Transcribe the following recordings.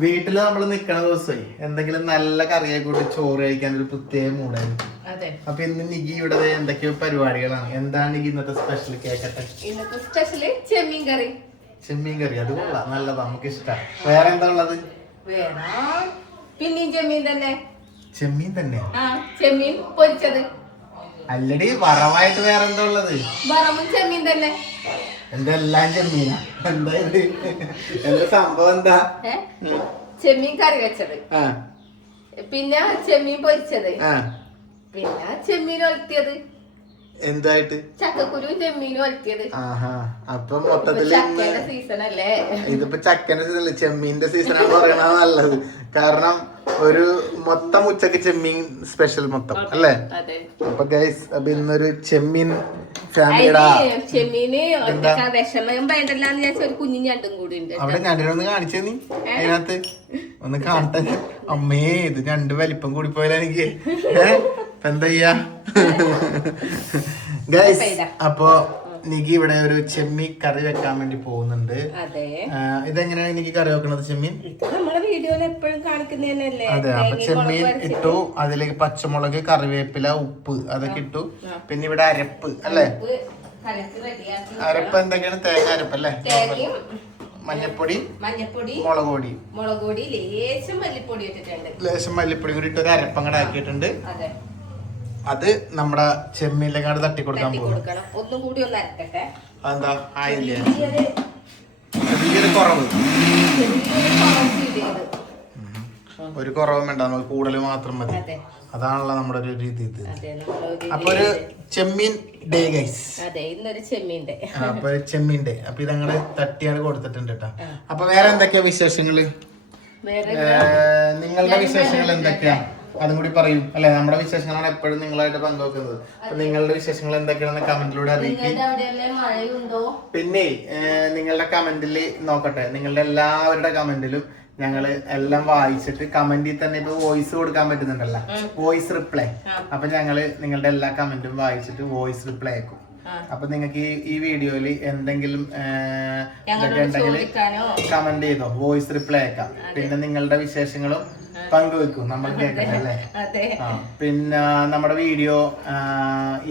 വീട്ടില് നമ്മള് നിക്കണ ദിവസമായി എന്തെങ്കിലും നല്ല കറിയൊക്കെ കൂട്ടി ചോറ് കഴിക്കാൻ ഒരു പ്രത്യേക മൂടായിരുന്നു. അപ്പൊ ഇന്ന് നിഗി ഇവിടെ എന്തൊക്കെയോ പരിപാടികളാണ്. എന്താണ് നിഗി ഇന്നത്തെ സ്പെഷ്യൽ? കേക്കട്ടെ. ഇന്നത്തെ സ്പെഷ്യല് ചെമ്മീൻ കറി. ചെമ്മീൻ കറി, അത് കൊള്ളാം, നല്ലതാ, നമുക്ക് ഇഷ്ടം. വേറെ എന്താ ഉള്ളത്? പിന്നെയും ചെമ്മീൻ തന്നെ. ചെമ്മീൻ തന്നെ? ചെമ്മീൻ പൊരിച്ചത്. അല്ലടി, വറവായിട്ട് വേറെ എന്താ ഉള്ളത്? വറവും ചെമ്മീൻ തന്നെ. എന്തെല്ലാം ചെമ്മീനാ? എന്താ ഇത്? എന്താ സംഭവം? എന്താ? ചെമ്മീൻ കറി വെച്ചത്, പിന്നെ ചെമ്മീൻ പൊരിച്ചത്, പിന്നെ ചെമ്മീൻ ഒലത്തിയത്. എന്തായിട്ട്? ചക്കക്കുരുവും ചെമ്മീനും ഒലത്തിയത്. അപ്പൊ മൊത്തത്തില് സീസൺ അല്ലേ ഇതിപ്പോ? ചക്കന്റെ സീസൺ അല്ലേ, ചെമ്മീന്റെ സീസണാണ് പറയണത് നല്ലത്. കാരണം ഒരു മൊത്തം ഉച്ചക്ക് ചെമ്മീൻ സ്പെഷ്യൽ മൊത്തം അല്ലേ? അപ്പൊ ഗൈസ്, അപ്പൊ ഇന്നൊരു ചെമ്മീൻ ഫാമിലിയുടെ ചെമ്മീന് വിഷമം വേണ്ടല്ലാന്ന് വിചാരിച്ച ഒരു കുഞ്ഞു ഞണ്ടും കൂടി ഉണ്ട്. അവിടെ ഞണ്ടിനൊന്ന് കാണിച്ചേ നീ, അതിനകത്ത് ഒന്ന് കാണട്ടെ. അമ്മേ, ഇത് ഞണ്ട് വലിപ്പം കൂടി പോയാലും എനിക്ക് എന്താ ചെയ്യാ ഗൈസ്. അപ്പൊ നിക്ക് ഇവിടെ ഒരു ചെമ്മീൻ കറി വെക്കാൻ വേണ്ടി പോകുന്നുണ്ട്. ഇതെങ്ങനെയാണ് എനിക്ക് കറി വെക്കണത്? ചെമ്മീൻ നമ്മളെ വീഡിയോയിൽ എപ്പോഴും കാണിക്കുന്നതല്ലേ. അതെ, അപ്പൊ ചെമ്മീൻ ഇട്ടു, അതിലേക്ക് പച്ചമുളക്, കറിവേപ്പില, ഉപ്പ് അതൊക്കെ ഇട്ടു. പിന്നെ ഇവിടെ അരപ്പ് അല്ലേ? അരപ്പ് എന്തൊക്കെയാണ്? തേങ്ങ അരപ്പ് അല്ലേ? മഞ്ഞപ്പൊടി, മുളക് പൊടി, ലേശം മല്ലിപ്പൊടി കൂടി ഇട്ട് ഒരു അരപ്പങ്ങടെ ആക്കിയിട്ടുണ്ട്. അത് നമ്മുടെ ചെമ്മീനിലേക്കാട് തട്ടി കൊടുക്കാൻ പോകും. ഒന്നും കൂടി ഒന്ന് അരക്കട്ടെ. അതെന്താ ആയില്ലേ? ചെറിയൊരു കുറവ്, ഒരു കുറവും വേണ്ട, നമുക്ക് കൂടുതൽ മാത്രം മതി. അതാണല്ലോ നമ്മുടെ ഒരു രീതി. അപ്പൊ ഒരു ചെമ്മീൻ ഡേ ഗൈസ്. അപ്പൊ ചെമ്മീൻ ഡേ. അപ്പൊ ഇതങ്ങള് തട്ടിയാണ് കൊടുത്തിട്ടുണ്ട് കേട്ടോ. അപ്പൊ വേറെ എന്തൊക്കെയാ വിശേഷങ്ങള്? നിങ്ങളുടെ വിശേഷങ്ങൾ എന്തൊക്കെയാ? അതും കൂടി പറയൂ അല്ലെ. നമ്മുടെ വിശേഷങ്ങളാണ് എപ്പോഴും നിങ്ങളായിട്ട് പങ്കുവെക്കുന്നത്. അപ്പൊ നിങ്ങളുടെ വിശേഷങ്ങൾ എന്തൊക്കെയാണെന്ന് കമന്റിലൂടെ അറിയിക്കും. പിന്നെ നിങ്ങളുടെ കമന്റിൽ നോക്കട്ടെ, നിങ്ങളുടെ എല്ലാവരുടെ കമന്റിലും ഞങ്ങള് എല്ലാം വായിച്ചിട്ട് കമന്റിൽ തന്നെ ഇപ്പൊ വോയിസ് കൊടുക്കാൻ പറ്റുന്നുണ്ടല്ലോ, വോയിസ് റിപ്ലൈ. അപ്പൊ ഞങ്ങള് നിങ്ങളുടെ എല്ലാ കമന്റും വായിച്ചിട്ട് വോയിസ് റിപ്ലൈ ആക്കും. അപ്പൊ നിങ്ങൾക്ക് ഈ വീഡിയോയില് എന്തെങ്കിലും ഉണ്ടെങ്കിൽ കമന്റ് ചെയ്തോ, വോയിസ് റിപ്ലൈ ആക്കാം. പിന്നെ നിങ്ങളുടെ വിശേഷങ്ങളും പങ്കുവെക്കും, നമ്മൾ കേൾക്കട്ടെ അല്ലേ? പിന്നെ നമ്മുടെ വീഡിയോ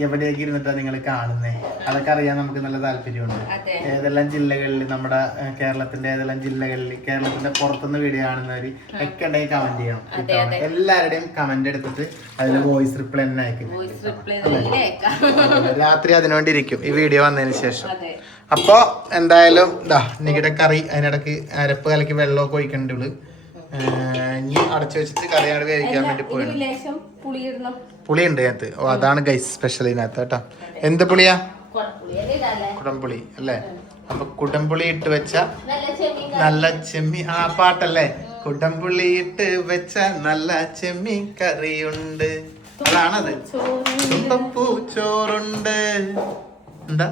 എവിടെയൊക്കെ ഇരുന്നിട്ടാ നിങ്ങൾ കാണുന്നേ, അതൊക്കെ അറിയാൻ നമുക്ക് നല്ല താല്പര്യമുണ്ട്. ഏതെല്ലാം ജില്ലകളിൽ, നമ്മുടെ കേരളത്തിന്റെ ഏതെല്ലാം ജില്ലകളിൽ, കേരളത്തിന്റെ പുറത്തുനിന്ന് വീഡിയോ കാണുന്നവര് ഒക്കെ ഉണ്ടെങ്കിൽ കമന്റ് ചെയ്യണം. എല്ലാവരുടെയും കമന്റ് എടുത്തിട്ട് അതിൽ വോയിസ് റിപ്ലൈ തന്നെ അയക്കും. രാത്രി അതിനുവേണ്ടി ഇരിക്കും ഈ വീഡിയോ വന്നതിന് ശേഷം. അപ്പൊ എന്തായാലും നിങ്ങളുടെ കറി, അതിനിടക്ക് അരപ്പ് കലക്കി വെള്ളമൊക്കെ ഒഴിക്കണ്ടുള്ളു. ഇനി അടച്ചു വെച്ചിട്ട് കറിയാണ് വേവിക്കാൻ വേണ്ടി പോയത്. പുളിയുണ്ട് അതിനകത്ത്. ഓ, അതാണ് ഗൈസ് സ്പെഷ്യൽ ഇതിനകത്ത് കേട്ടോ. എന്ത് പുളിയാ? കുടംപുളി അല്ലേ? അപ്പൊ കുടംപുളി ഇട്ട് വെച്ച നല്ല ചെമ്മീൻ, പാട്ടല്ലേ? കുടംപുളി ഇട്ട് വെച്ച നല്ല ചെമ്മീൻ കറിയുണ്ട്, അതാണത്. തുമ്പപ്പൂ ചോറുണ്ട്. എന്താ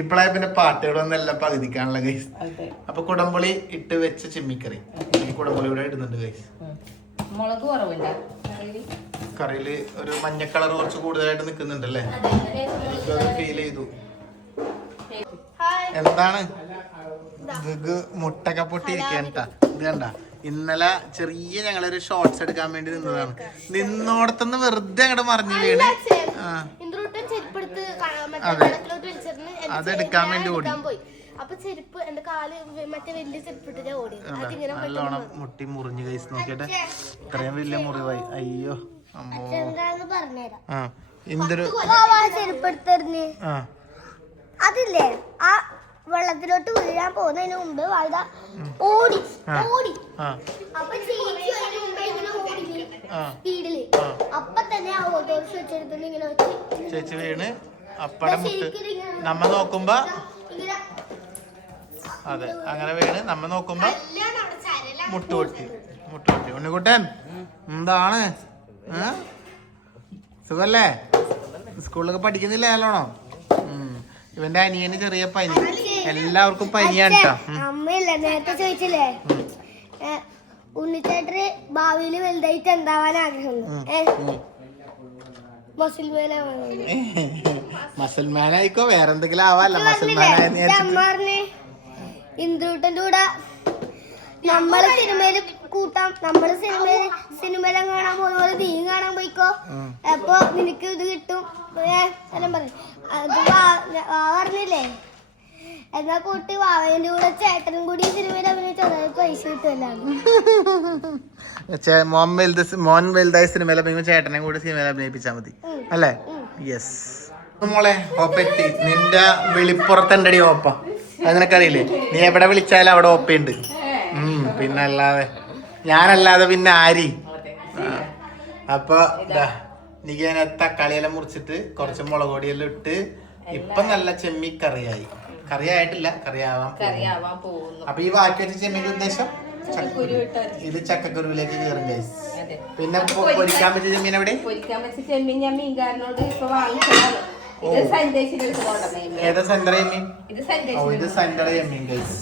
ഇപ്പഴാ പിന്നെ പാട്ടുകളൊന്നും എല്ലാം പകുതിക്കാണല്ലോ ഗൈസ്. അപ്പൊ കുടംപുളി ഇട്ട് വെച്ച ചെമ്മിക്കറി, കുടംപുളി ഇവിടെ ഇടുന്നുണ്ട് ഗൈസ്. കറിയില് ഒരു മഞ്ഞ കളർ കുറച്ച് കൂടുതലായിട്ട് നിക്കുന്നുണ്ടല്ലേ, ഫീൽ ചെയ്തു. എന്താണ് മുട്ടൊക്കെ പൊട്ടിയിരിക്കാൻട്ടാ. ഇത് കണ്ട, ഇന്നലെ ചെറിയ ഞങ്ങളൊരു ഷോർട്സ് എടുക്കാൻ വേണ്ടി നിന്നതാണ്. നിന്നോടത്തുനിന്ന് വെറുതെ അങ്ങോട്ട് മറിഞ്ഞു വീണ്. അതെ, അതെടുക്കാൻ വേണ്ടി ഓടി. നല്ലോണം മുട്ടി മുറിഞ്ഞു കൈസ്. നോക്കിട്ടെ, ഇത്രയും വലിയ മുറിവായി. അയ്യോ അമ്മോ. എന്തൊരു അതില്ലേ, ആ വെള്ളത്തിലോട്ട് വീഴാൻ പോകുന്നതിന് മുമ്പ് വഴുത ഓടി ഓടി. അപ്പൊ സ്പീഡില് അപ്പൊ തന്നെ ആ ഓട്ടോറിക്ഷ വെച്ചെടുത്തിട്ട് ഇങ്ങനെ വെച്ച് ചേച്ചി വീണ് അപ്പടെ മുട്ട്. നമ്മ നോക്കുമ്പോ അതെ, അങ്ങനെ വീണ് നമ്മ നോക്കുമ്പോ മുട്ടുപൊട്ടി. ഉണ്ണിക്കുട്ടൻ എന്താണ്? സുഖല്ലേ? സ്കൂളിലൊക്കെ പഠിക്കുന്നില്ല നല്ലോണം? ഇവന്റെ അനിയന് ചെറിയ പനി, എല്ലാവർക്കും പനിയാണ് കേട്ടോ. അമ്മയില്ല, നേരത്തെ ചോദിച്ചില്ലേ ഉണ്ണിച്ചേട്ടന് ഭാവിയില് വലുതായിട്ട് എന്താവാൻ ആഗ്രഹമുണ്ട്? മസൽമാനായിക്കോ, വേറെ എന്തെങ്കിലും ആവാല്ല. മസൽമാനായ ഇന്ദ്രൂട്ടന്റെ കൂടെ നമ്മള് സിനിമയില് കൂട്ടാം, നമ്മള് സിനിമയിലും കാണാൻ പോകുന്ന പോലെ നീ കാണാൻ പോയിക്കോ. അപ്പൊ നിനക്ക് ഇത് കിട്ടും എല്ലാം പറയും. അത് പറഞ്ഞില്ലേ, എന്നാ കൂട്ടി വാവന്റെ കൂടെ ചേട്ടനും കൂടി സിനിമയിൽ അഭിനയിച്ചാൽ പൈസ കിട്ടുമല്ലാണ്. മോൻ വലുതായ സിനിമയിൽ അഭിനയിക്കുമ്പോൾ ചേട്ടനെ കൂടി സിനിമയിൽ അഭിനയിപ്പിച്ചാൽ മതി അല്ലേ? യെസ്. മോളെ ഓപ്പെത്തി, നിന്റെ വിളിപ്പുറത്തണ്ടടി ഓപ്പ. അത് നിനക്കറിയില്ലേ? നീ എവിടെ വിളിച്ചാലും അവിടെ ഓപ്പയുണ്ട്. പിന്നെ അല്ലാതെ ഞാനല്ലാതെ പിന്നെ ആരി. അപ്പൊ നീ തക്കാളിയെല്ലാം മുറിച്ചിട്ട് കുറച്ച് മുളക് പൊടിയെല്ലാം ഇട്ട് ഇപ്പൊ നല്ല ചെമ്മി കറിയായിട്ടില്ല, കറിയാവാൻ പോകുന്നു. അപ്പൊ ഈ ബാക്കി വെച്ച ചെമ്മീന്റെ ഉദ്ദേശം ഇത് ചക്കക്കുരുവിലേക്ക് കയറും ഗൈസ്. പിന്നെ പൊരിക്കാൻ പറ്റിയ ചെമ്മീൻ എവിടെ? പൊരിക്കാൻ പറ്റിയ ചെമ്മീൻ ഞാൻ മീൻകാരനോട് ഇപ്പൊ വാങ്ങിച്ചതാണ്. ഏതാ സെന്റർ ചെമ്മീൻ? ഇത് സെന്റർ ചെമ്മീൻ ഗൈസ്.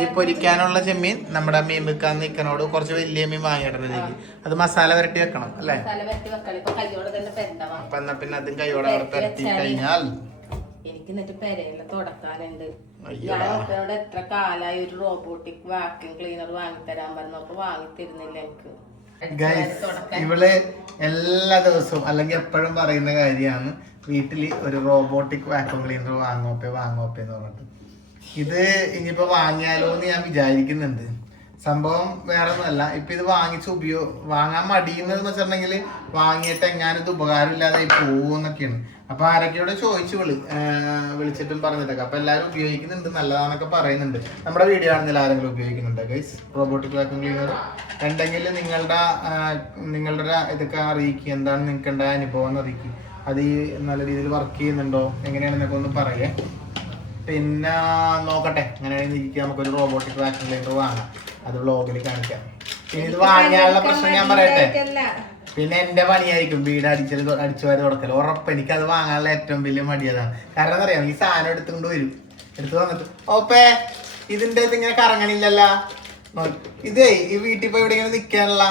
ഈ പൊരിക്കാനുള്ള ചെമ്മീൻ നമ്മുടെ മീൻ വെക്കാൻ നിൽക്കനോട് കുറച്ച് വലിയ മീൻ വാങ്ങിയിടത്തേക്ക് അത് മസാല വരട്ടി വെക്കണം അല്ലേ? അപ്പൊ എന്നാ പിന്നെ അതും കൈയോടെ പരത്തി കഴിഞ്ഞാൽ എനിക്ക് എന്നിട്ട് പെരയെല്ലാം തുടക്കാനുണ്ട്. ഞാൻ എത്ര കാലായി ഒരു റോബോട്ടിക് വാക്യൂം ക്ലീനർ വാങ്ങിത്തരാൻ പറഞ്ഞപ്പോ വാങ്ങിത്തരുന്നില്ല എനിക്ക്. ഇവള് എല്ലാ ദിവസവും അല്ലെങ്കിൽ എപ്പോഴും പറയുന്ന കാര്യമാണ് വീട്ടില് ഒരു റോബോട്ടിക് വാക്യൂം ക്ലീനർ വാങ്ങോപ്പേ എന്ന് പറഞ്ഞിട്ട്. ഇത് ഇനിയിപ്പോ വാങ്ങിയാലോ എന്ന് ഞാൻ വിചാരിക്കുന്നുണ്ട്. സംഭവം വേറെ ഒന്നുമല്ല, ഇപ്പൊ ഇത് വാങ്ങാൻ മടിയുന്നതെന്ന് വെച്ചിട്ടുണ്ടെങ്കിൽ വാങ്ങിയിട്ട് എങ്ങാനും ഉപകാരമില്ലാതെ പോകുന്നൊക്കെയാണ്. അപ്പൊ ആരൊക്കെയോട് ചോദിച്ചു വിളിച്ചിട്ടും പറഞ്ഞിട്ടൊക്കെ. അപ്പൊ എല്ലാവരും ഉപയോഗിക്കുന്നുണ്ട്, നല്ലതാന്നൊക്കെ പറയുന്നുണ്ട്. നമ്മുടെ വീഡിയോ ആണെന്നില്ല ആരെങ്കിലും ഉപയോഗിക്കുന്നുണ്ട് ഗൈസ് റോബോട്ടിക് വാക്യൂം ക്ലീനർ ഉണ്ടെങ്കിൽ നിങ്ങളുടെ ഇതൊക്കെ അറിയിക്കുക. എന്താണ് നിങ്ങൾക്ക് ഉണ്ടായ അനുഭവം എന്ന് അറിയിക്കുക. അത് ഈ നല്ല രീതിയിൽ വർക്ക് ചെയ്യുന്നുണ്ടോ എങ്ങനെയാണെന്നൊക്കെ ഒന്ന് പറയേ. പിന്നെ നോക്കട്ടെ, അങ്ങനെയാണെങ്കിൽ ഇരിക്കുക, നമുക്കൊരു റോബോട്ടിക് വാക്യൂം ക്ലീനർ വാങ്ങാം. അത് വ്ളോഗിൽ കാണിക്കാം. പിന്നെ ഇത് വാങ്ങിയാനുള്ള പ്രശ്നം ഞാൻ പറയട്ടെ, പിന്നെ എന്റെ പണിയായിരിക്കും വീട് അടിച്ചു വാരി തുടക്കൽ. ഉറപ്പ് എനിക്കത് വാങ്ങാനുള്ള ഏറ്റവും വലിയ മടിയതാണ്. കാരണം എന്താ പറയാ, ഈ സാധനം എടുത്തുകൊണ്ട് എടുത്തു വന്നിട്ട് ഓപ്പേ ഇതിന്റെ ഇതിങ്ങനെ കറങ്ങണില്ലല്ലോ, ഇതേ ഈ വീട്ടിൽ പോയി ഇവിടെ ഇങ്ങനെ നിക്കാനുള്ള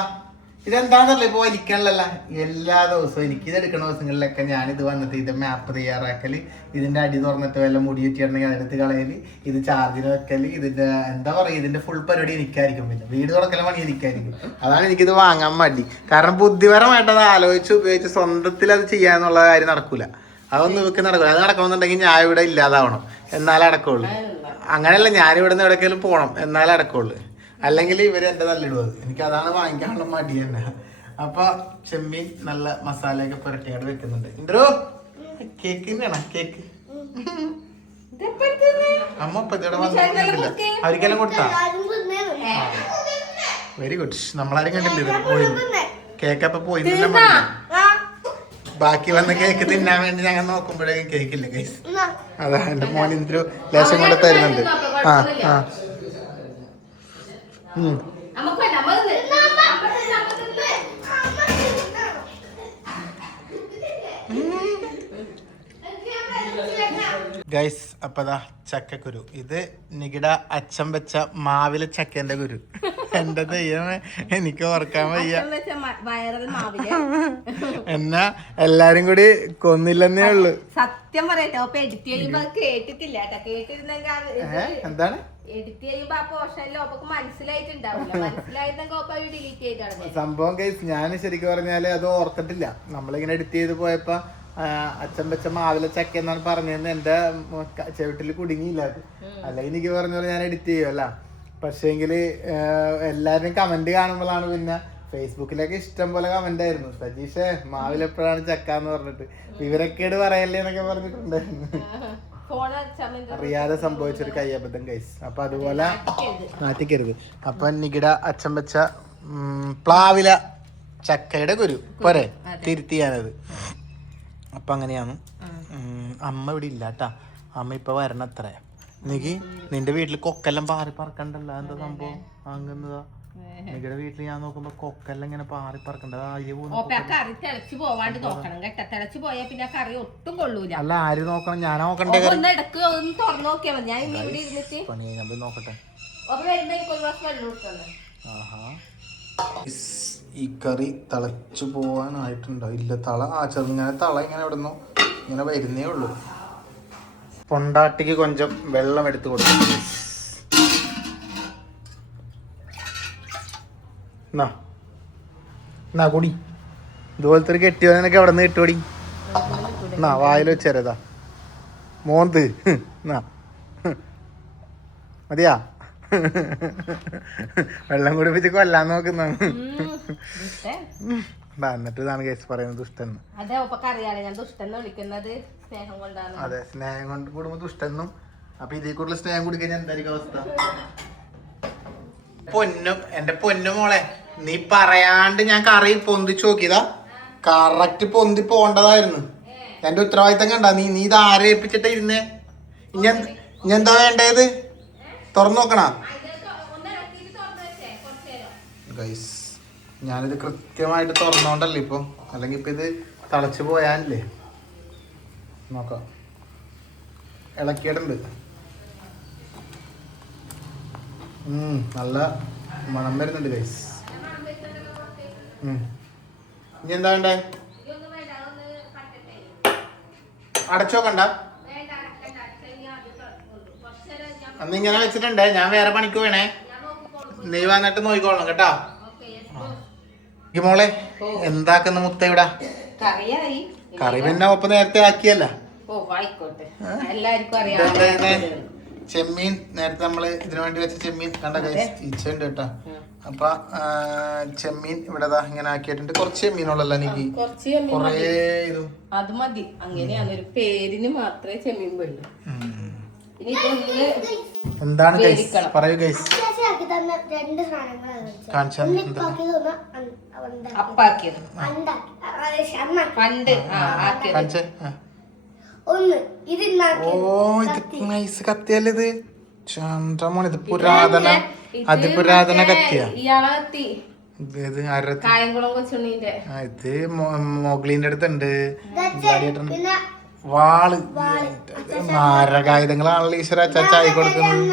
ഇതെന്താന്നല്ല ഇപ്പൊ വലിക്കാനുള്ള. എല്ലാ ദിവസവും എനിക്ക് ഇത് എടുക്കുന്ന ദിവസങ്ങളിലൊക്കെ ഞാനിത് വന്നിട്ട് ഇത് മാപ്പ് തയ്യാറാക്കല്, ഇതിന്റെ അടി തുറന്നിട്ട് വല്ല മുടി ചുറ്റിയാണെങ്കിൽ അതെടുത്ത് കളയല്, ഇത് ചാർജിന് വെക്കല്, ഇതിന്റെ എന്താ പറയുക ഇതിന്റെ ഫുൾ പരിപാടി എനിക്കായിരിക്കും. പിന്നെ വീട് തുറക്കല പണി എനിക്കായിരിക്കും. അതാണ് എനിക്കിത് വാങ്ങാൻ മടി. കാരണം ബുദ്ധിപരമായിട്ട് അത് ആലോചിച്ച് ഉപയോഗിച്ച് സ്വന്തത്തിൽ അത് ചെയ്യാന്നുള്ള കാര്യം നടക്കൂല. അതൊന്നും ഇവർക്ക് നടക്കൂല. അത് നടക്കണമെന്നുണ്ടെങ്കിൽ ഞാൻ ഇവിടെ ഇല്ലാതാവണം എന്നാലേ അടക്കമുള്ളൂ. അങ്ങനെയല്ല, ഞാനിവിടെ നിന്ന് എവിടേക്കെങ്കിലും പോകണം എന്നാലേ അടക്കമുള്ളൂ. അല്ലെങ്കിൽ ഇവര് എന്റെ തല്ലിടുന്നത്. എനിക്ക് അതാണ് വാങ്ങിക്കാനുള്ള മടി തന്നെ. അപ്പൊ ചെമ്മീൻ നല്ല മസാലയൊക്കെ പുരട്ടിയാട് വെക്കുന്നുണ്ട്. ഇന്ദ്രോ കേക്ക് തന്നെയാണോ? കേക്ക് അമ്മ ഇപ്പൊ ഇവിടെ വന്നിട്ടില്ല, അവർക്കെല്ലാം കൊടുത്താ? Very good. നമ്മളാരും കണ്ടില്ല ഇത് പോയി കേക്ക്. അപ്പൊ പോയി ബാക്കി വന്ന കേക്ക് തിന്നാൻ വേണ്ടി ഞങ്ങൾ നോക്കുമ്പോഴേക്കും കേക്കില്ല ഗൈസ്. അതാ എന്റെ മോൻ ഇന്ദ്രു ലേശം കൊണ്ട് തരുന്നുണ്ട്. ഗൈസ് അപ്പതാ ചക്കക്കുരു. ഇത് നികിട അച്ഛൻ വെച്ച മാവിലെ ചക്കേന്റെ കുരു. എന്റെ ദൈവമേ, എനിക്ക് ഓർക്കാൻ വയ്യ. എന്നാ എല്ലാരും കൂടി കൊന്നില്ലെന്നേ ഉള്ളു. സത്യം പറയട്ടെ, അപ്പൊ എഡിറ്റ് ചെയ്യുമ്പോ കേട്ടിട്ടില്ല കേട്ടിരുന്നെങ്കിൽ എന്താണ് എഡിറ്റ് ചെയ്യുമ്പോ ആ പോർഷനിൽ ഒപ്പം മനസ്സിലായിട്ടുണ്ടാവില്ല. മനസ്സിലായിരുന്നെങ്കിൽ ഡിലീറ്റ് ചെയ്താണ് സംഭവം. ഗൈസ് ഞാൻ ശരിക്കും പറഞ്ഞാല് അത് ഓർത്തിട്ടില്ല. നമ്മളിങ്ങനെ എഡിറ്റ് ചെയ്ത് പോയപ്പോ അച്ഛൻ വെച്ച മാവിലെ ചക്ക എന്നാണ് പറഞ്ഞതെന്ന് എന്റെ ചെവിട്ടിൽ കുടുങ്ങിയില്ല. അത് അല്ലെങ്കിൽ എനിക്ക് പറഞ്ഞ പോലെ ഞാൻ എഡിറ്റ് ചെയ്യുമല്ല. പക്ഷേങ്കില് എല്ലാരും കമന്റ് കാണുമ്പോഴാണ്, പിന്നെ ഫേസ്ബുക്കിലൊക്കെ ഇഷ്ടം പോലെ കമന്റ് ആയിരുന്നു, സജീഷേ മാവിലെപ്പോഴാണ് ചക്ക എന്ന് പറഞ്ഞിട്ട് വിവരക്കേട് പറയല്ലേ എന്നൊക്കെ പറഞ്ഞിട്ടുണ്ടായിരുന്നു. അറിയാതെ സംഭവിച്ചൊരു കയ്യബദ്ധം ഗൈസ്. അപ്പൊ അതുപോലെ മാറ്റിക്കരുത്. അപ്പൊ നികിട അച്ഛൻ വെച്ച പ്ലാവില ചക്കയുടെ കുരു പോരെ തിരുത്തിയാനത്. അപ്പൊ അങ്ങനെയാണ്. അമ്മ ഇവിടെ ഇല്ല കേട്ടാ, അമ്മ ഇപ്പൊ വരണത്ര. നിന്റെ വീട്ടില് കൊക്കെല്ലാം പാറി പറക്കണ്ടല്ലോ, എന്താ സംഭവം? അങ്ങനതാ നിങ്ങളുടെ വീട്ടിൽ ഞാൻ നോക്കുമ്പോ കൊക്കെല്ലാം ഇങ്ങനെ പാറി പറക്കണ്ട. തിളച്ചു പോവാണ്ട് നോക്കണം കേട്ടോ. തിളച്ചു പോയാ പിന്നെ കറി ഒട്ടും കൊള്ളൂല. അല്ല ആര് നോക്കണം? ഞാൻ നോക്കണ്ടേ? ഇടക്ക് ഒന്ന് തുറന്നു നോക്കിയാ മതി. ഞാൻ ഇവിടെ ഇരുന്നിട്ട് പണി കഴിഞ്ഞ നോക്കട്ടെ. ഈ കറി തിളച്ചു പോവാനായിട്ടുണ്ടോ? ഇല്ല, ചെറുങ്ങനെ തള ഇങ്ങനെ ഇവിടുന്നു ഇങ്ങനെ വരുന്നേ ഉള്ളൂ. പൊണ്ടാട്ടിക്ക് കൊഞ്ചം വെള്ളം എടുത്ത് കൊടുക്കും. എന്നാ കുടി. ഇതുപോലത്തെ ഒരു കെട്ടിയോനൊക്കെ എവിടെ നിന്ന് കിട്ടുപടി. എന്നാ വായിൽ വെച്ചേരതാ മോന്ത്. എന്നാ മതിയാ. വെള്ളം കുടിപ്പിച്ച് കൊല്ലാൻ നോക്കുന്ന. എന്നിട്ട് ഇതാണ് കേസ് പറയുന്നത് ദുഷ്ടന്ന്. അതെ, സ്നേഹം കൊണ്ട് കൂടുമ്പോ ദുഷ്ടെന്നും. അപ്പൊ ഇതിൽ കൂടുതൽ സ്നേഹം കുടിക്കാൻ എന്തായിരിക്കും അവസ്ഥ? എന്റെ പൊന്നു മോളെ, നീ പറയാണ്ട് ഞാൻ കറി പൊന്തിച്ചു നോക്കിയതാ. കറക്റ്റ് പൊന്തി പോണ്ടതായിരുന്നു. എന്റെ ഉത്തരവാദിത്തം കണ്ട. നീ ഇത് ആരെ ഏൽപ്പിച്ചിട്ടാ ഇരുന്നേ? ഇനി എന്താ വേണ്ടത്? തുറന്നു നോക്കണ ഗൈസ്. ഞാനിത് കൃത്യമായിട്ട് തുറന്നോണ്ടല്ലേ ഇപ്പൊ, അല്ലെങ്കിൽ ഇപ്പൊ ഇത് തിളച്ചു പോയാലേ. നോക്കാം, ഇളക്കിയിട്ടുണ്ട്. നല്ല മണം വരുന്നുണ്ട് ഗൈസ്. ഇനി എന്താ വേണ്ടേ? അടച്ചോക്കണ്ട. അന്ന് ഇങ്ങനെ വെച്ചിട്ടുണ്ടേ. ഞാൻ വേറെ പണിക്ക് വേണേ. നീ വന്നിട്ട് നോക്കിക്കോളണം കേട്ടാ. മോളെ എന്താക്കുന്ന മുത്ത ഇവിടെ? കറി പിന്നെ ഒപ്പം നേരത്തെ ആക്കിയല്ല. ചെമ്മീൻ നേരത്തെ നമ്മള് ഇതിനു വേണ്ടി വെച്ച ചെമ്മീൻ കണ്ട ഗൈസ്. ഈച്ചയുണ്ട് കേട്ടാ. അപ്പൊ ചെമ്മീൻ ഇവിടെ ഇങ്ങനെ ആക്കിയിട്ടുണ്ട്. കുറച്ച് ചെമ്മീനുള്ളല്ലോ എനിക്ക്. കൊറേ ഇതും അത് മതി. അങ്ങനെയാണ്, ഒരു പേരിന് മാത്രമേ ചെമ്മീൻ വെള്ളൂ. എന്താണ് ഗൈസ്? പറയൂ ഗൈസ്. കത്തിയല്ലേ ഇത്? ചന്ദ്രമോൻ, ഇത് പുരാതന അതിപുരാതന കത്തിയാ. ഇത് മോഗ്ലിന്റെ അടുത്തുണ്ട്. വാള് മാരകായുധങ്ങളാണല്ലോ ഈശ്വര അച്ചാച്ച ആയി കൊടുക്കുന്നത്.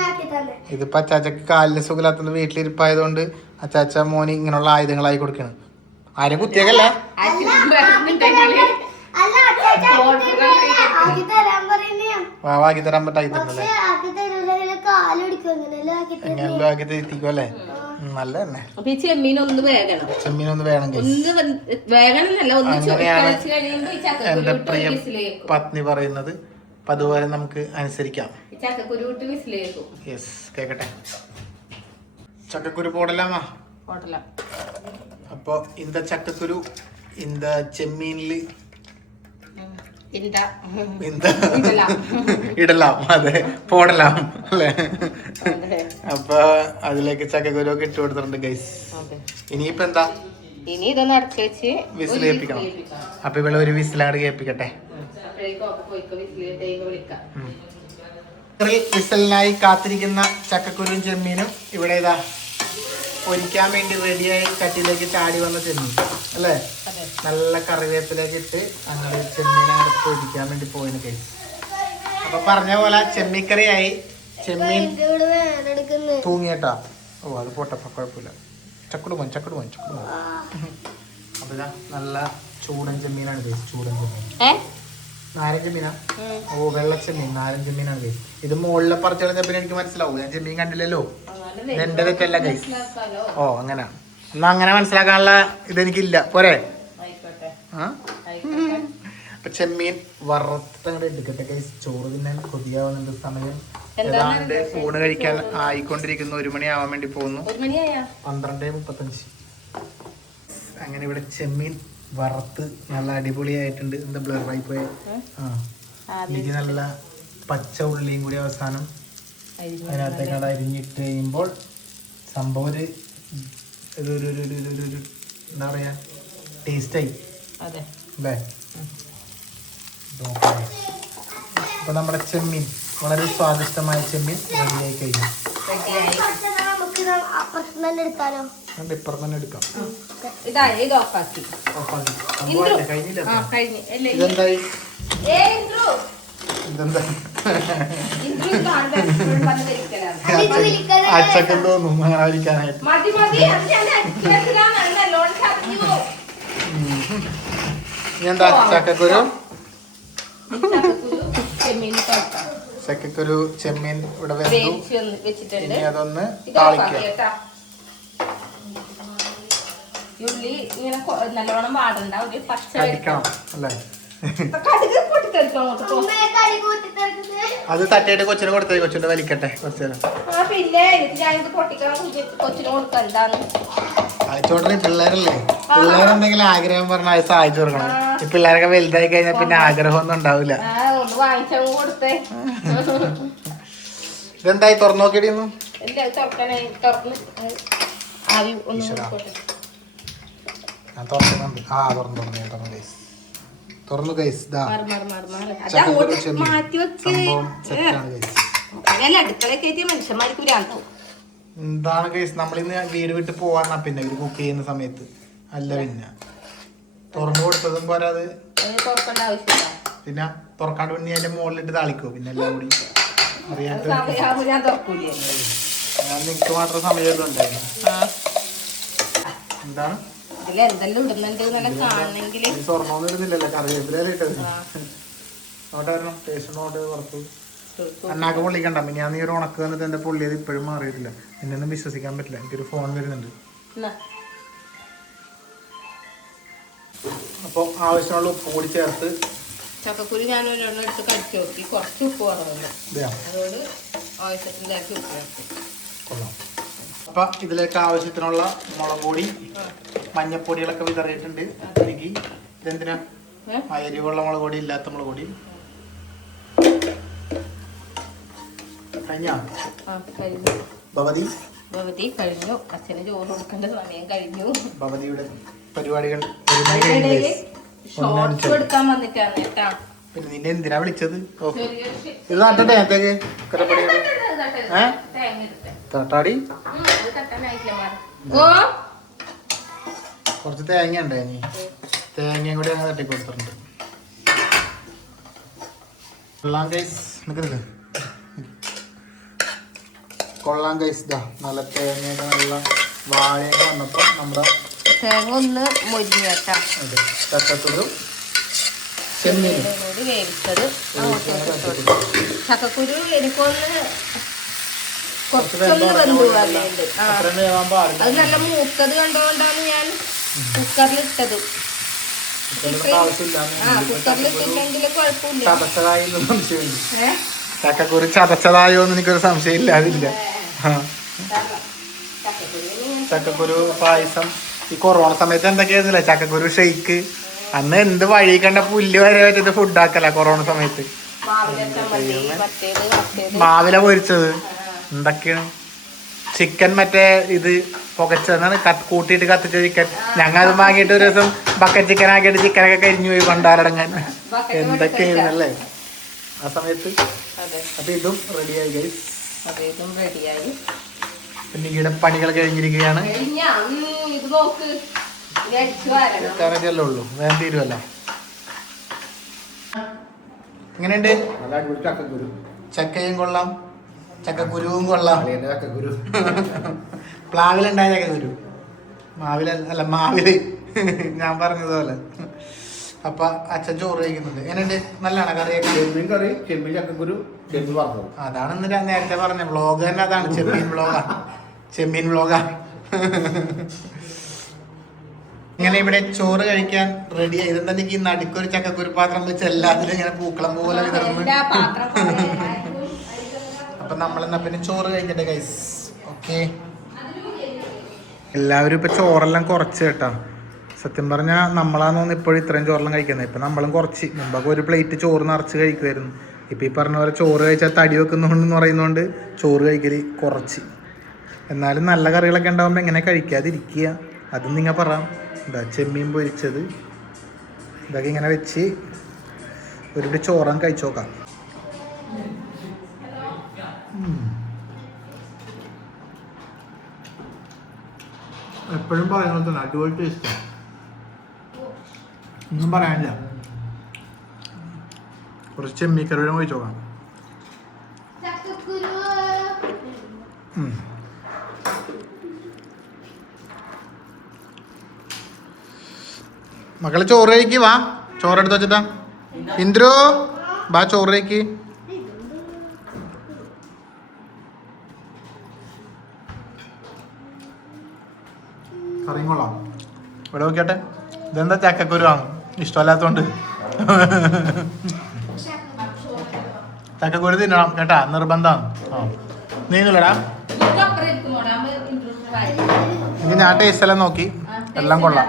ഇതിപ്പോ അച്ചാച്ചക്ക് കാലിന് സുഖമില്ലാത്തത് വീട്ടിലിരിപ്പായതുകൊണ്ട് അച്ചാച്ച മോന് ഇങ്ങനെയുള്ള ആയുധങ്ങളായി കൊടുക്കണം. ആരും കുത്തിയേക്കല്ലേ? വാവാക്കി തരാൻ പറ്റായില്ലേ? എങ്ങനെയല്ലോ ആക്കി എത്തിക്കുമല്ലേ? നല്ല തന്നെ. ചെമ്മീനൊന്ന് വേഗണം. എന്റെ പ്രിയ പത്നി പറയുന്നത്. അപ്പൊ അതുപോലെ നമുക്ക് അനുസരിക്കാം. യെസ്, കേക്കട്ടെ. ചക്കക്കുരു പോടലാമാ. അപ്പൊ ഇന്ത ചക്കക്കുരു ഇന്ത ചെമ്മീനില് ഇടലാം. അതെ, പോടലാം അല്ലേ? അപ്പൊ അതിലേക്ക് ചക്കക്കുരു ഒക്കെ ഇട്ട് കൊടുത്തിട്ടുണ്ട് ഗൈസ്. ഇനിയിപ്പോ എന്താ? ഇനി ഇതൊന്ന് അടച്ചു വെച്ച് വിസിൽ കേൾപ്പിക്കണം. അപ്പൊ ഇവിടെ ഒരു വിസിലാട് കേൾപ്പിക്കട്ടെ. വിസലിനായി കാത്തിരിക്കുന്ന ചക്കക്കുരും ചെമ്മീനും ഇവിടെ ഇതാ പൊരിക്കാൻ വേണ്ടി റെഡിയായി ചട്ടിയിലേക്ക് ചാടി വന്ന ചെമ്മീൻ അല്ലേ? നല്ല കറിവേപ്പിലേക്ക് ഇട്ട് അങ്ങനെ ചെമ്മീനെ പൊരിക്കാൻ വേണ്ടി പോയിന് കഴിച്ചു. അപ്പൊ പറഞ്ഞ പോലെ ചെമ്മീക്കറിയായി. ചെമ്മീൻ തൂങ്ങിയേട്ടാ. ഓ, അത് പോട്ടപ്പ കുഴപ്പമില്ല. ചക്കുടുമോൻ. അപ്പൊ ഇതാ നല്ല ചൂടൻ ചെമ്മീനാണ് കഴിച്ചു. ചൂടൻ ചെമ്മീൻ നാരൻ ചെമ്മീനാ. ഓ, വെള്ളച്ചെമ്മീൻ നാരൻ ചെമ്മീനാണ് കഴിച്ചു. ഇത് മുകളിലെ പറിച്ചു കളഞ്ഞ പിന്നെ എനിക്ക് മനസ്സിലാവും. ഞാൻ ചെമ്മീൻ കണ്ടില്ലല്ലോ. എന്റെ തെറ്റല്ല ഗൈസ്. ഓ, അങ്ങനെ എന്നാ അങ്ങനെ മനസ്സിലാക്കാനുള്ള ഇതെനിക്കില്ല. പോരെ? അപ്പൊ ചെമ്മീൻ വറുത്തങ്ങടെ എടുക്കട്ടെ ഗൈസ്. ചോറ് തിന്നാൻ കൊതിയാവുന്നുണ്ട്. സമയം ഏതാണ്ട് ഊണ് കഴിക്കാൻ ആയിക്കൊണ്ടിരിക്കുന്നു. 1 മണി ആവാൻ വേണ്ടി പോകുന്നു. 12:35. അങ്ങനെ ഇവിടെ ചെമ്മീൻ വറുത്ത് നല്ല അടിപൊളിയായിട്ടുണ്ട്. എന്താ ബ്ലറായി പോയ? എനിക്ക് നല്ല പച്ച ഉള്ളിയും കൂടി അവസാനം അതിനകത്തേക്കാട് അരിഞ്ഞിട്ട് കഴിയുമ്പോൾ സംഭവം ഒരു എന്താ പറയാ ടേസ്റ്റായി അല്ലേ? അപ്പൊ നമ്മുടെ ചെമ്മീൻ വളരെ സ്വാദിഷ്ടമായ ചെമ്മീൻ റെഡിയായി കഴിഞ്ഞു. ഇപ്പുറം തന്നെ എടുക്കാം. ഇതെന്തായി? അച്ചക്കെന്ന് തോന്നുന്നു അങ്ങനെ വിളിക്കാനായിട്ട്. എന്താ ചക്കക്കുരു ചെമ്മീൻ ഇവിടെ വെച്ചു. ഇനി അതൊന്ന് താളിക്കാം. ഈ ഉള്ളി ഇങ്ങനെ നല്ലോണം വാടണ്ട ഒരു പച്ച കടിക്കണം അല്ലേ? കടുക് പൊട്ടിത്തെറിക്കും അങ്ങോട്ട് പോ. അത് തട്ടിയിട്ട് കൊച്ചിന് കൊടുത്തേ, കൊച്ചിന്റെ വലിക്കട്ടെ കുറച്ചു നേരം. ആ പിന്നെ എനിക്ക് ഞാനിത് പൊട്ടിക്കാൻ കൊച്ചിന് കൊടുക്കണ്ടാന്ന്. അയച്ചോട്ടെ, പിള്ളേരല്ലേ, പിള്ളേരെന്തെങ്കിലും ആഗ്രഹം പറഞ്ഞാൽ അത് സഹായിച്ചു കൊടുക്കണം. ഈ പിള്ളേരൊക്കെ വലുതായി കഴിഞ്ഞാൽ പിന്നെ ആഗ്രഹമൊന്നും ഉണ്ടാവില്ല. ഒന്ന് വാങ്ങിച്ചങ്ങ് കൊടുത്തേ. ഇതെന്തായി തുറന്നു നോക്കിയിടിയൊന്നും? ഇല്ല, തുറക്കാനായി തുറന്ന് ആവി ഒന്ന് കൊടുക്കട്ടെ. ഞാൻ തുറക്കുന്നുണ്ട്. ആ തുറന്നു ഗൈസ്, തുറന്നു ഗൈസ്. മാറ്റി വെക്ക്. അടുക്കള കയറ്റിയ മനുഷ്യന്മാർക്ക് ഭ്രാന്താവും. എന്താണ് ഗൈസ്, നമ്മളിന്ന് വീട് വിട്ട് പോവാന്നാ പിന്നെ ഇവര് കുക്ക് ചെയ്യുന്ന സമയത്ത്. അല്ല പിന്നെ തുറന്നു കൊടുത്തതും പോരാത്, തുറക്കേണ്ട ആവശ്യമില്ല. പിന്നെ തുറക്കാണ്ട് പിന്നെ അതിന്റെ മുകളിലിട്ട് താളിക്കോ പിന്നെ എല്ലാം കൂടി അറിയാത്ത. ഞാൻ തുറക്കൂലേ, നിങ്ങക്ക് മാത്രം സമയം ഉണ്ടായിരുന്നു. എന്താണ് ഇതിലെന്തെല്ലാം ഇടുന്നുണ്ട് എന്നല്ല കാണണമെങ്കിൽ. സ്വർണ്ണമൊന്നും ഇടുന്നില്ലല്ലോ, കറിവേപ്പിലല്ലേ ഇട്ടത്. നോട്ടായിരുന്നു ടേസ്റ്റ് നോട്ട് പുറത്തു. അന്നാക്ക് പൊള്ളിക്കണ്ട. പിന്നെ ഞാൻ നീ ഒരു ഉണക്ക് വന്നിട്ട് എന്റെ പൊള്ളിയത് ഇപ്പോഴും മാറിയിട്ടില്ല. എന്നൊന്നും വിശ്വസിക്കാൻ പറ്റില്ല. എനിക്കൊരു ഫോൺ വരുന്നുണ്ട്. അപ്പൊ ആവശ്യമുള്ള ഉപ്പ് കൂടി ചേർത്ത്. ചക്കക്കുരു ഞാൻ ഒരെണ്ണം എടുത്ത് കടിച്ചു നോക്കി, കുറച്ച് ഉപ്പ് കുറവുണ്ട്. അതുകൊണ്ട് ആവശ്യത്തിലേക്ക് ഉപ്പ് ചേർത്ത് കൊള്ളാം. അപ്പൊ ഇതിലേക്ക് ആവശ്യത്തിനുള്ള മുളക് പൊടി, മഞ്ഞപ്പൊടികളൊക്കെ വിതറിയിട്ടുണ്ട്. എനിക്ക് ഇതെന്തിനാ എരിവുള്ള മുളക് പൊടി, ഇല്ലാത്ത മുളക് പൊടി. ഭവതി കഴിഞ്ഞു. അച്ഛന് ചോറ് കൊടുക്കേണ്ട സമയം കഴിഞ്ഞു. ഭവതിയുടെ പരിപാടികൾ ഷോർട്സ് എടുക്കാൻ വന്നിട്ടാണ് കേട്ടാ. പിന്നെ നിന്നെ എന്തിനാ വിളിച്ചത്? ഇത് നട്ടേ നേരത്തേക്ക് തട്ടാടി കുറച്ച് തേങ്ങ ഉണ്ടായി, തേങ്ങയും കൂടി അങ്ങനെ തട്ടി കൊടുത്തിട്ടുണ്ട്. കൊള്ളാം ഗൈസ്, നിൽക്കുന്നില്ല കൊള്ളാം ഗൈസ്. ഇതാ നല്ല തേങ്ങയൊക്കെ നല്ല വാഴയൊക്കെ വന്നപ്പോൾ നമ്മുടെ തേങ്ങ ഒന്ന് മൊരിഞ്ഞു കേട്ടാ. ചക്കക്കുരു ചെമ്മീൻ വേവിച്ചത് ചക്കക്കുരു എനിക്കൊന്ന് കുറച്ചൊന്ന് വെന്ത് വരലുണ്ട്. അത് നല്ല മൂത്തത് കണ്ടുകൊണ്ടാണ് ഞാൻ കുക്കറിലിട്ടത്. കുക്കറിലിട്ടില്ലെങ്കിൽ കുഴപ്പമില്ല. ചക്കക്കുരു ചതച്ചതായോ എന്ന് എനിക്കൊരു സംശയമില്ല. അതില്ല. ചക്കക്കുരു പായസം ഈ കൊറോണ സമയത്ത് എന്തൊക്കെയായിരുന്നില്ല, ചക്കക്കുരു ഷെയ്ക്ക്. അന്ന് എന്ത് വഴി കണ്ട പുല്ല് വരെ പറ്റിയത് ഫുഡാക്കല കൊറോണ സമയത്ത്. മാവില പൊരിച്ചത് എന്തൊക്കെയാണ്, ചിക്കൻ മറ്റേ ഇത് പുകച്ചെന്നാണ് കൂട്ടിയിട്ട് കത്തിച്ച ചിക്കൻ. ഞങ്ങൾ അത് വാങ്ങിയിട്ട് ഒരു ദിവസം ബക്കറ്റ് ചിക്കൻ ആക്കിയിട്ട് ചിക്കനൊക്കെ കരിഞ്ഞു പോയി പണ്ടാരടങ്ങാൻ. എന്തൊക്കെയായിരുന്നല്ലേ ആ സമയത്ത്. അപ്പൊ ഇതും റെഡിയായി ഗൈസ്. പിന്നെ ഇവിടെ പണികൾ കഴിഞ്ഞിരിക്കുകയാണ്. എത്താറല്ലേ ഉള്ളൂ, വേഗം തീരുമല്ലോ. എങ്ങനെയുണ്ട്? ചക്കയും കൊള്ളാം, ചക്കക്കുരുവും കൊള്ളാം. പ്ലാവിലുണ്ടായ ചക്കക്കുരു, അല്ല മാവില് ഞാൻ പറഞ്ഞതുപോലെ. അപ്പൊ അച്ഛൻ ചോറ് കഴിക്കുന്നുണ്ട്. എങ്ങനെയുണ്ട്? നല്ലതാണ് കറിയൊക്കെ? ചെമ്മീൻ ചക്കക്കുരു ചെമ്മീൻ വറുത്തത്. അതാണ് ഇന്ന് നേരത്തെ പറഞ്ഞ വ്ളോഗ് തന്നെ. അതാണ് ചെമ്മീൻ വ്ളോഗാ, ചെമ്മീൻ വ്ളോഗാ. ഇങ്ങനെ ഇവിടെ ചോറ് കഴിക്കാൻ റെഡി. ഇതെന്താ ഈ നടുക്കൊരു ചക്കക്കുരു പാത്രം വെച്ച് എല്ലാത്തിലും ഇങ്ങനെ പൂക്കളം പോലെ വിതർന്ന്. അപ്പൊ നമ്മളെന്നാ പിന്നെ ചോറ് കഴിക്കട്ടെ ഗൈസ്. ഓക്കെ, എല്ലാവരും ഇപ്പൊ ചോറെല്ലാം കുറച്ച് കേട്ടാ. സത്യം പറഞ്ഞാൽ നമ്മളാന്ന് തോന്നുന്നു ഇപ്പോഴും ഇത്രയും ചോറെല്ലാം കഴിക്കുന്നത്. ഇപ്പം നമ്മളും കുറച്ച്. മുമ്പൊക്കെ ഒരു പ്ലേറ്റ് ചോറ് നിറച്ച് കഴിക്കുമായിരുന്നു. ഇപ്പം ഈ പറഞ്ഞ പോലെ ചോറ് കഴിച്ചാൽ തടി വെക്കുന്നുണ്ടെന്ന് പറയുന്നതുകൊണ്ട് ചോറ് കഴിക്കൽ കുറച്ച്. എന്നാലും നല്ല കറികളൊക്കെ ഉണ്ടാകുമ്പോൾ എങ്ങനെ കഴിക്കാതിരിക്കുക, അതും നിങ്ങൾ പറയാം. എന്താ ചെമ്മീൻ പൊരിച്ചത് ഇതൊക്കെ ഇങ്ങനെ വെച്ച് ഒരു ചോറം കഴിച്ചു നോക്കാം. എപ്പോഴും പറയുന്നത് തന്നെ അടിപൊളി ടേസ്റ്റ്, ഒന്നും പറയാനില്ല. കുറച്ച് ചെമ്മീക്കറിയുടെ കഴിച്ചു നോക്കാം. മക്കളെ ചോറ് കഴിക്ക്, വാ ചോറെടുത്ത് വെച്ചിട്ടാ. ഇന്ദ്രു വാ ചോറ് കഴിക്ക്. കറിയും കൊള്ളാം. ഇവിടെ നോക്കിയാട്ടെ, ഇതെന്താ ചക്കക്കുരു ആണ് ഇഷ്ടമല്ലാത്തോണ്ട്. ചക്കക്കുരു തിന്നണം കേട്ടാ, നിർബന്ധമാണ്. ആ നീങ്ങില്ലടാ. ഇനി ഞാൻ ടേസ്റ്റ് എല്ലാം നോക്കി, എല്ലാം കൊള്ളാം.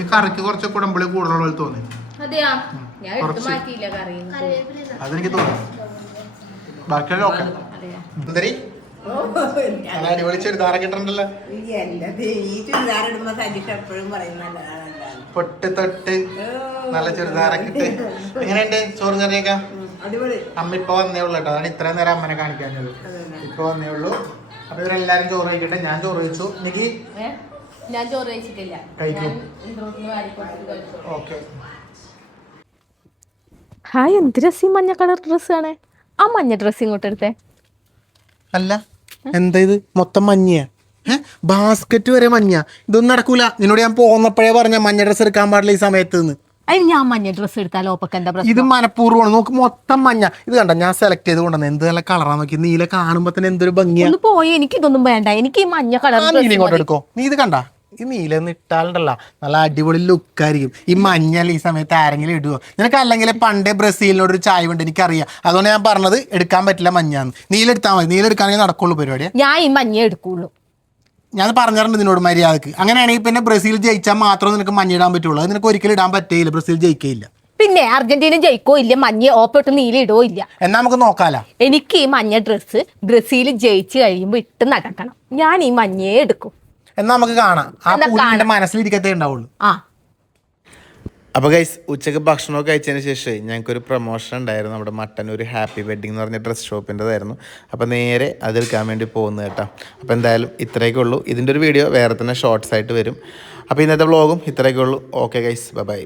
ഈ കറിക്ക് കുറച്ച് കുടമ്പുളി കൂടുതലുള്ള പോലെ തോന്നി. അതെനിക്ക് തോന്നി. ബാക്കിയെല്ലാം ഓക്കെ. എന്തരി അടിപൊളി ചുരിദാറൊക്കെ ഇട്ടിട്ടുണ്ടല്ലോ. പൊട്ട് തൊട്ട് നല്ല ചുരിദാറൊക്കെ ഇട്ട്. എങ്ങനെയുണ്ട് ചോറും കറിയൊക്കെ? അമ്മ ഇപ്പൊ വന്നേ ഉള്ളൂ കേട്ടോ, അതാണ് ഇത്രയും നേരം അമ്മനെ കാണിക്കാനുള്ളൂ. ഇപ്പൊ വന്നേ ഉള്ളൂ. അപ്പൊ ഇവരെല്ലാരും ചോറ് കഴിക്കട്ടെ. ഞാൻ ചോറ് കഴിച്ചു. എനിക്ക് ഞാൻ ചോറ് കഴിച്ചിട്ടില്ല. ഓക്കെ. ഹായ്, എന്ത് രസം മഞ്ഞ കളർ ഡ്രസ്സാണ്. ആ മഞ്ഞ ഡ്രസ് ഇങ്ങോട്ട് എടുത്തേ. അല്ല എന്താ ഇത് മൊത്തം മഞ്ഞയാ? ബാസ്കറ്റ് വരെ മഞ്ഞ. ഇതൊന്നും നടക്കൂല. നിന്നോട് ഞാൻ പോന്നപ്പോഴേ പറഞ്ഞ മഞ്ഞ ഡ്രസ് എടുക്കാൻ പാടില്ല ഈ സമയത്ത് നിന്ന്. അതിന് ഞാൻ മഞ്ഞ ഡ്രസ് എടുത്താലോ? ഒപ്പൊക്കെ എന്താ പ്രശ്നം? ഇത് മനഃപൂർവ്വമാണ്. നോക്ക് മൊത്തം മഞ്ഞ. ഇത് കണ്ട ഞാൻ സെലക്ട് ചെയ്ത് കൊണ്ടുവന്നത്. എന്ത് നല്ല കളറാ നോക്കി. നീല കാണുമ്പോ തന്നെ എന്തൊരു ഭംഗിയാ. ഒന്ന് പോയി, എനിക്ക് ഇതൊന്നും വേണ്ട. എനിക്ക് ഈ മഞ്ഞ കളർ നീല ഇങ്ങോട്ട് എടുക്കോ. നീ ഇത് കണ്ട, ഈ നീല ഒന്ന് ഇട്ടാലുണ്ടല്ല നല്ല അടിപൊളി ലുക്കായിരിക്കും. ഈ മഞ്ഞല്ല ഈ സമയത്ത് ആരെങ്കിലും ഇടുവോ? നിനക്ക് അല്ലെങ്കിൽ പണ്ടേ ബ്രസീലിനോടൊരു ചായ ഉണ്ട് എനിക്കറിയാം. അതുകൊണ്ട് ഞാൻ പറഞ്ഞത് എടുക്കാൻ പറ്റില്ല മഞ്ഞാന്ന്. നീല എടുത്താൽ മതി. നീല എടുക്കാണെങ്കിൽ നടക്കുള്ളൂ പരിപാടി. ഞാൻ ഈ മഞ്ഞ എടുക്കുള്ളൂ. ഞാൻ പറഞ്ഞിട്ടുണ്ട് നിന്നോട് മര്യാദക്ക്. അങ്ങനെയാണെങ്കിൽ പിന്നെ ബ്രസീൽ ജയിച്ചാൽ മാത്രമേ നിനക്ക് മഞ്ഞ ഇടാൻ പറ്റുള്ളൂ. അത് നിനക്ക് ഒരിക്കലും ഇടാൻ പറ്റേയില്ല. ബ്രസീൽ ജയിക്കയില്ല. പിന്നെ അർജന്റീന ജയിക്കോ ഇല്ല, മഞ്ഞ ഓപ്പോട്ട് നീല ഇടോ ഇല്ല. എന്നാ നമുക്ക് നോക്കാലോ. എനിക്ക് ഈ മഞ്ഞ ഡ്രസ്സ് ബ്രസീൽ ജയിച്ച് കഴിയുമ്പോ ഇട്ട് നടക്കണം. ഞാൻ ഈ മഞ്ഞയെ എടുക്കും. എന്നാ നമുക്ക് കാണാം. ആ പൂവിന്റെ മനസ്സിലിരിക്കത്തേ ഉണ്ടാവുള്ളൂ. ആ അപ്പോൾ ഗൈസ്, ഉച്ചയ്ക്ക് ഭക്ഷണമൊക്കെ കഴിച്ചതിന് ശേഷം ഞങ്ങൾക്കൊരു പ്രൊമോഷൻ ഉണ്ടായിരുന്നു. നമ്മുടെ മട്ടന്നൂർ ഹാപ്പി വെഡ്ഡിംഗ് എന്ന് പറഞ്ഞ ഡ്രസ് ഷോപ്പിൻ്റെതായിരുന്നു. അപ്പോൾ നേരെ അതെടുക്കാൻ വേണ്ടി പോകുന്നത് കേട്ടോ. അപ്പോൾ എന്തായാലും ഇത്രയൊക്കെ ഉള്ളൂ. ഇതിൻ്റെ ഒരു വീഡിയോ വേറെ തന്നെ ഷോർട്സ് ആയിട്ട് വരും. അപ്പോൾ ഇന്നത്തെ വ്ളോഗും ഇത്രയൊക്കെ ഉള്ളൂ. Okay guys, by.